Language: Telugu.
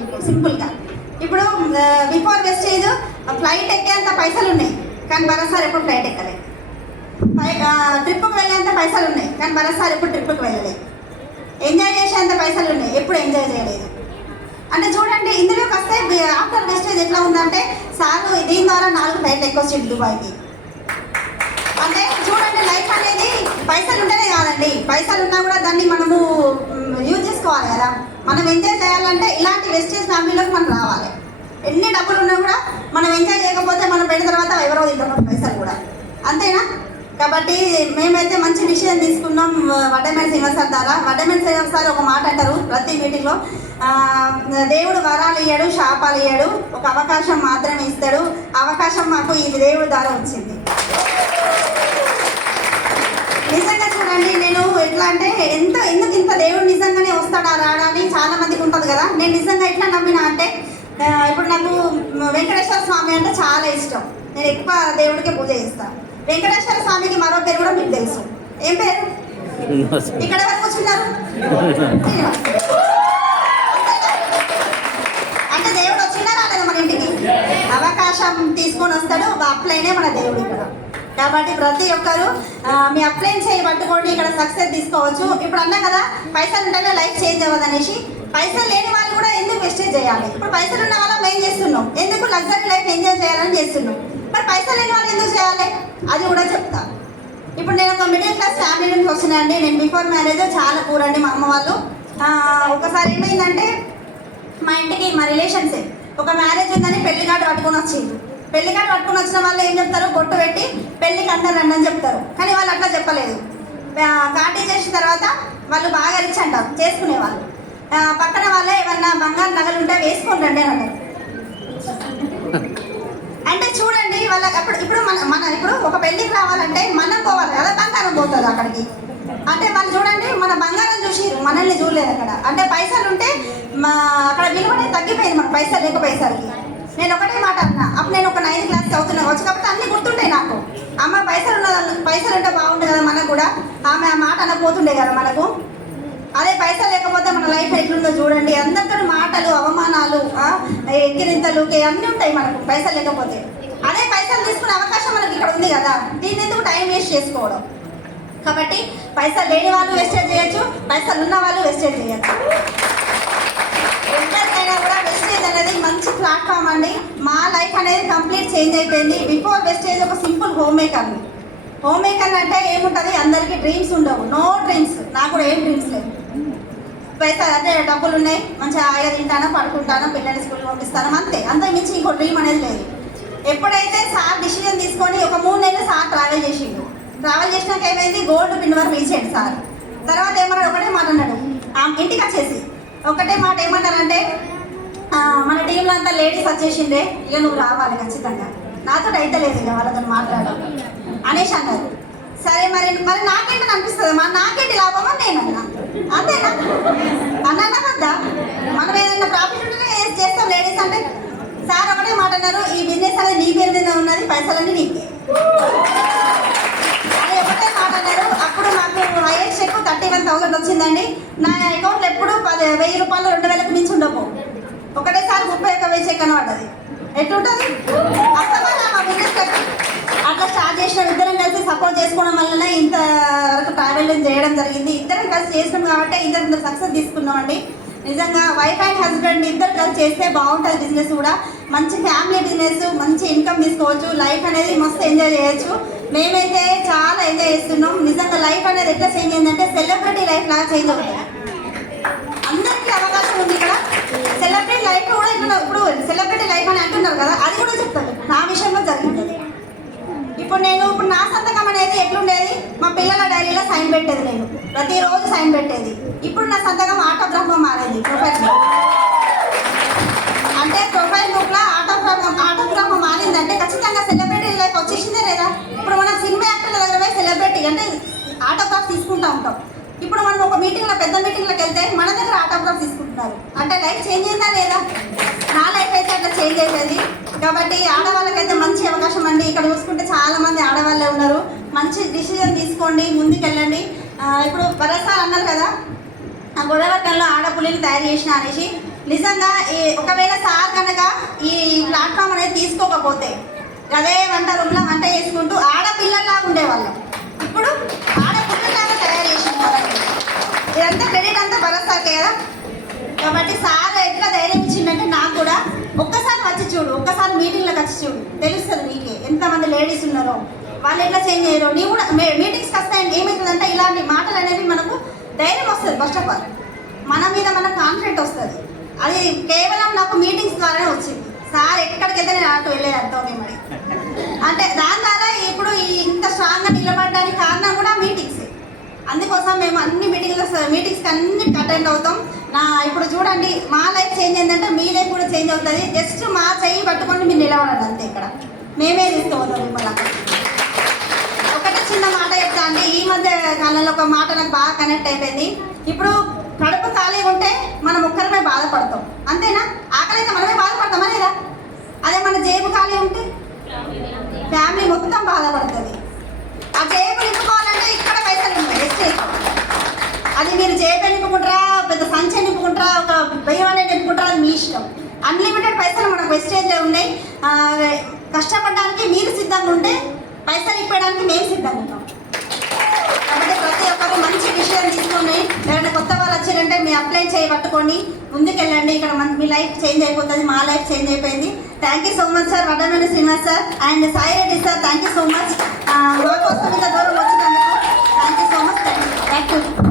మీకు సింపుల్గా. ఇప్పుడు బిఫోర్ వెస్టేజ్ ఫ్లైట్ ఎక్కేంత పైసలు ఉన్నాయి కానీ మరోసారి ఎప్పుడు ఫ్లైట్ ఎక్కలే. ట్రిప్కి వెళ్ళేంత పైసలు ఉన్నాయి కానీ మరోసారి ఎప్పుడు ట్రిప్కి వెళ్ళలేదు. ఎంజాయ్ చేసేంత పైసలు ఉన్నాయి, ఎప్పుడు ఎంజాయ్ చేయలేదు. అంటే చూడండి ఇందులోకి వస్తే ఆఫ్టర్ వెస్టేజ్ ఎట్లా ఉందంటే సారు దీని ద్వారా 4 ఫ్లైట్లు ఎక్కొచ్చింది దుబాయ్కి. అంటే చూడండి లైఫ్ అనేది పైసలు ఉంటేనే కాదండి, పైసలు ఉన్నా కూడా దాన్ని మనము యూజ్ చేసుకోవాలి కదా. మనం ఎంజాయ్ చేయాలంటే ఇలాంటి వెస్టేజ్ ఫ్యామిలీలోకి మనం రావాలి. ఎన్ని డబ్బులు ఉన్నా కూడా మనం ఎంజాయ్ చేయకపోతే మనం పెట్టిన తర్వాత ఎవరో తింటున్నాం పైసలు కూడా, అంతేనా? కాబట్టి మేమైతే మంచి విషయం తీసుకున్నాం వడ్డేమని సింగర్ సార్ ద్వారా. వడ్డేమని సింగర్ సార్ ఒక మాట అంటారు ప్రతి మీటింగ్లో, దేవుడు వరాలు ఇయ్యాడు, శాపాలు ఇయ్యాడు, ఒక అవకాశం మాత్రమే ఇస్తాడు. అవకాశం మాకు ఈ దేవుడి ద్వారా వచ్చింది. నిజంగా చూడండి నేను ఎట్లా అంటే ఎందుకు ఇంత దేవుడు నిజంగానే వస్తాడా రాడా అని చాలా మందికి ఉంటుంది కదా. నేను నిజంగా ఎట్లా నమ్మినా అంటే ఇప్పుడు నాకు వెంకటేశ్వర స్వామి అంటే చాలా ఇష్టం. నేను ఎక్కువ దేవుడికి పూజ చేస్తాను. వెంకటేశ్వర స్వామికి మరో పేరు కూడా మీకు తెలుసు, ఏం పేరు? ఇక్కడ ఎవరు కూర్చున్నారు? అంటే దేవుడు వచ్చినా రాలేదు మన ఇంటికి, అవకాశం తీసుకొని వస్తాడు. అప్లైనే మన దేవుడు ఇక్కడ. కాబట్టి ప్రతి ఒక్కరు మీ అప్లైన్ చేయి పట్టుకోండి, ఇక్కడ సక్సెస్ తీసుకోవచ్చు. ఇప్పుడు అన్నా కదా పైసలు ఉంటేనే లైఫ్ చేంజ్ అవ్వదు అనేసి. పైసలు లేని వాళ్ళు కూడా ఎందుకు వెస్టేజ్ చేయాలి? ఇప్పుడు పైసలు ఉన్న వాళ్ళం ఏం చేస్తున్నాం, ఎందుకు లగ్జరీ లైఫ్ ఎంజాయ్ చేయాలని చేస్తున్నాం. మరి పైసలు లేని వాళ్ళు ఎందుకు చేయాలి అది కూడా చెప్తా. ఇప్పుడు నేను ఒక మిడిల్ క్లాస్ ఫ్యామిలీ నుంచి వస్తున్నానండి. నేను బిఫోర్ మ్యారేజ్ చాలా పూర్ అండి మా అమ్మ వాళ్ళు. ఒకసారి ఏమైందంటే మా ఇంటికి మా రిలేషన్సే ఒక మ్యారేజ్ ఉందని పెళ్లి కార్డు పట్టుకొని వచ్చింది. పెళ్లి కార్డు పట్టుకొని వచ్చిన వాళ్ళు ఏం చెప్తారు, బొట్టు పెట్టి పెళ్లికి అందరు రండి అని చెప్తారు. కానీ వాళ్ళు అట్లా చెప్పలేదు. కార్డు చేసిన తర్వాత వాళ్ళు బాగా రిచ్ అంటారు చేసుకునేవాళ్ళు. పక్కన వాళ్ళే ఏమన్నా బంగారు నగలు ఉంటే వేసుకొని రండి అని అన్నారు. అంటే చూడండి వాళ్ళకి ఇప్పుడు మన ఇప్పుడు ఒక పెళ్ళికి రావాలంటే మనం పోవాలి కదా, బంగారం పోతుంది అక్కడికి. అంటే వాళ్ళు చూడండి మన బంగారం చూసి మనల్ని చూడలేదు అక్కడ. అంటే పైసలు ఉంటే అక్కడ విలువనే తగ్గిపోయింది మన పైసలు లేకపోయేసరికి. నేను ఒకటే మాట అన్నా, అప్పుడు నేను ఒక 9th క్లాస్ చదువుతున్నా వచ్చు కాబట్టి అన్నీ గుర్తుంటాయి నాకు. అమ్మ పైసలు ఉంటే బాగుంటుంది కదా మనకు కూడా, ఆమె ఆ మాట అనకపోతుండే కదా మనకు. అదే పైసలు లేకపోతే మన లైఫ్ ఎట్లుందో చూడండి, అందరితో మాటలు, అవమానాలు, ఎక్కిరింతలు అన్నీ ఉంటాయి మనకు పైసలు లేకపోతే. అదే పైసలు తీసుకునే అవకాశం మనకి ఇక్కడ ఉంది కదా, దీన్ని ఎందుకు టైం వేస్ట్ చేసుకోవడం. కాబట్టి పైసలు లేని వాళ్ళు వెస్టేజ్ చేయొచ్చు, పైసలు ఉన్న వాళ్ళు వెస్టేజ్ చేయొచ్చు. ఎవరికైనా కూడా వెస్టేజ్ అనేది మంచి ప్లాట్ఫామ్ అండి. మా లైఫ్ అనేది కంప్లీట్ చేంజ్ అయిపోయింది. బిఫోర్ వెస్టేజ్ ఒక simple home maker. Home maker అంటే ఏముంటుంది, అందరికీ డ్రీమ్స్ ఉండవు, నో డ్రీమ్స్. నాకు కూడా ఏం డ్రీమ్స్ లేవు. పైసలు అంటే డబ్బులు ఉన్నాయి, మంచిగా హాయిగా తింటాను, పడుకుంటాను, పిల్లల్ని స్కూల్కి పంపిస్తాను, అంతే మించి ఇంకో డ్రీమ్ అనేది లేదు. ఎప్పుడైతే సార్ డిసిజన్ తీసుకొని ఒక 3 నెలలు సార్ ట్రావెల్ చేసిండు. ట్రావెల్ చేసినాక ఏమైంది, గోల్డ్ పిన్ వరకు పిలిచాడు సార్. తర్వాత ఏమన్నాడు, ఒకటే మాట అన్నాడు ఇంటికి వచ్చేసి. ఒకటే మాట ఏమన్నారంటే, మన టీంలో అంతా లేడీస్ వచ్చేసిందే, ఇక నువ్వు రావాలి ఖచ్చితంగా, నాతో అయితే లేదు ఇక వాళ్ళతో మాట్లాడాలి అనేసి అన్నారు. సరే మరి నాకేంటని అనిపిస్తుంది, నాకేంటి లాభమా నేను అన్నా, అంతేనా అన్నా కదా. మనం ఏదైనా ప్రాఫిట్ ఉంటేనే చేస్తాం లేడీస్ అంటే. సార్ ఒకటే మాట అన్నారు, ఈ బిజినెస్ అనేది నీ పేరు మీద ఉన్నది, పైసలన్నీ నీకే అని ఒకటే మాట అన్నారు. అప్పుడు మాకు హైయెస్ట్ చెక్ 31,000 వచ్చిందండి. నా అకౌంట్లో ఎప్పుడు 1000 రూపాయలు 2,000కు మించి ఉండవు. ఒకటేసారి 31,000 చెక్ అనబడ్డది. ఎట్లుంటుంది అర్థమైనా మా బిజినెస్. అట్లా స్టార్ట్ చేసిన ఇద్దరం కలిసి సపోర్ట్ చేసుకోవడం వల్లనే ఇంతవరకు ట్రావెల్ చేయడం జరిగింది. ఇద్దరం కలిసి చేసినాం కాబట్టి ఇంత సక్సెస్ తీసుకున్నామండి. నిజంగా వైఫ్ అండ్ హస్బెండ్ ఇద్దరు కలిసి చేస్తే బాగుంటుంది బిజినెస్ కూడా. మంచి ఫ్యామిలీ బిజినెస్, మంచి ఇన్కమ్ తీసుకోవచ్చు, లైఫ్ అనేది మస్తు ఎంజాయ్ చేయొచ్చు. మేమైతే చాలా ఎంజాయ్ చేస్తున్నాం. నిజంగా లైఫ్ అనేది ఎట్లా చేంజ్ అయిందంటే సెలబ్రిటీ లైఫ్ లాగా చేంజ్ అవుతుంది. అందరికీ అవకాశం ఉంది ఇక్కడ. సెలబ్రిటీ లైఫ్ కూడా ఇప్పుడు సెలబ్రిటీ లైఫ్ అని అంటున్నారు కదా, అది కూడా చెప్తాను నా విషయంలో జరిగింది. ఇప్పుడు నా సంతకం అనేది ఎట్లుండేది, మా పిల్లల డైరీలో సైన్ పెట్టేది, నేను ప్రతిరోజు సైన్ పెట్టేది. ఇప్పుడు నా సంతకం ఆటోగ్రాఫ్గా మారింది, ప్రొఫైల్ బుక్. అంటే ప్రొఫైల్ బుక్లో ఆటోగ్రాఫ్ మారిందంటే ఖచ్చితంగా సెలబ్రిటీ లైఫ్ వచ్చేసిందే లేదా. ఇప్పుడు మనం సినిమా యాక్టర్ల దగ్గర సెలబ్రిటీ అంటే ఆటోగ్రాఫ్ తీసుకుంటూ ఉంటాం. ఇప్పుడు మనం ఒక మీటింగ్లో, పెద్ద మీటింగ్లోకి వెళ్తే మన దగ్గర ఆటోగ్రాఫ్ తీసుకుంటున్నారు. అంటే లైఫ్ చేంజ్ అయిందా లేదా? నా లైఫ్ అయితే అట్లా చేంజ్ అయిపోయింది. కాబట్టి ఆడవాళ్ళకైతే మంచి అవకాశం అండి. ఇక్కడ చూసుకుంటే చాలా మంది ఆడవాళ్ళే ఉన్నారు. మంచి డిసిజన్ తీసుకోండి, ముందుకెళ్ళండి. ఇప్పుడు భరత్ సార్ అన్నారు కదా, ఆ గొడవకంలో ఆడపులిని తయారు చేసిన అనేసి. నిజంగా ఈ ఒకవేళ సార్ కనుక ఈ ప్లాట్ఫామ్ అనేది తీసుకోకపోతే అదే వంట రూమ్లో వంట చేసుకుంటూ ఆడపిల్లల్లాగా ఉండేవాళ్ళం. ఇప్పుడు ఆడపిల్లలాగా తయారు చేసింది. ఇదంతా క్రెడిట్ అంతా భరోసాకే కదా. కాబట్టి సార్ ఎట్లా ధైర్యం ఇచ్చిందంటే నాకు కూడా ఒక్కసారి వచ్చి చూడు, ఒక్కసారి మీటింగ్లోకి వచ్చి చూడు, తెలుస్తుంది నీకే ఎంతమంది లేడీస్ ఉన్నారో, వాళ్ళు ఎట్లా చేంజ్ అయ్యారో. నీవు కూడా మీటింగ్స్కి వస్తాయంటే ఏమవుతుందంటే ఇలాంటి మాటలు అనేవి మనకు ధైర్యం వస్తుంది. ఫస్ట్ ఆఫ్ ఆల్ మన మీద మనకు కాన్ఫిడెంట్ వస్తుంది. అది కేవలం నాకు మీటింగ్స్ ద్వారానే వచ్చింది. సార్ ఎక్కడికి వెళ్తే నేను అటు వెళ్ళేది అర్థం మరి. అంటే దాని ద్వారా ఇప్పుడు ఇంత స్ట్రాంగ్గా నిలబడడానికి కారణం కూడా మీటింగ్సే. అందుకోసం మేము అన్ని మీటింగ్స్కి అన్నిటికి అటెండ్ అవుతాం. ఇప్పుడు చూడండి, మా లైఫ్ చేంజ్ అయిందంటే మీ లైఫ్ కూడా చేంజ్ అవుతుంది. జస్ట్ మా చెయ్యి పట్టుకొని మీరు నిలబడండి అంతే. ఇక్కడ మేమే తీసుకుపోతాం మిమ్మల్ని. ఒకటే చిన్న మాట చెప్తా అండి. ఈ మధ్య కాలంలో ఒక మాట నాకు బాగా కనెక్ట్ అయిపోయింది. ఇప్పుడు కడుపు ఖాళీగా ఉంటే మనం ఒక్కరిపై బాధపడతాం, అంతేనా? ఆకలి అయితే మనమే బాధపడతామా లేదా? అదే మన జేబు ఖాళీ ఉంటే ఫ్యామిలీ మొత్తం బాధపడుతుంది. ఆ జేబు నింపుకోవాలంటే ఇక్కడ పైసలు ఉంటాయి ఎస్టేట్. అది మీరు జేబు నింపుకుంటారా, పెద్ద సంచి నింపుకుంటారా, ఒక బియ్యం నింపుకుంటారా, అది మీ ఇష్టం. అన్లిమిటెడ్ పైసలు మనకు వెస్టేజ్లో ఉన్నాయి. కష్టపడడానికి మీరు సిద్ధంగా ఉంటే పైసలు ఇప్పడానికి మేము సిద్ధంగా ఉంటాం. కాబట్టి ప్రతి ఒక్కరు మంచి విషయం తీసుకోండి. ఎవరైనా కొత్త వాళ్ళు వచ్చారంటే మీ అప్లై చేయి పట్టుకోండి, ముందుకెళ్ళండి. ఇక్కడ మీ లైఫ్ చేంజ్ అయిపోతుంది. మా లైఫ్ చేంజ్ అయిపోయింది. Thank you so much sir, Vaddamaneni Srinivas sir and Sai Reddy sir. Thank you so much. మా కోసం ఇంత దూరం వచ్చినందుకు thank you so much. Thank you.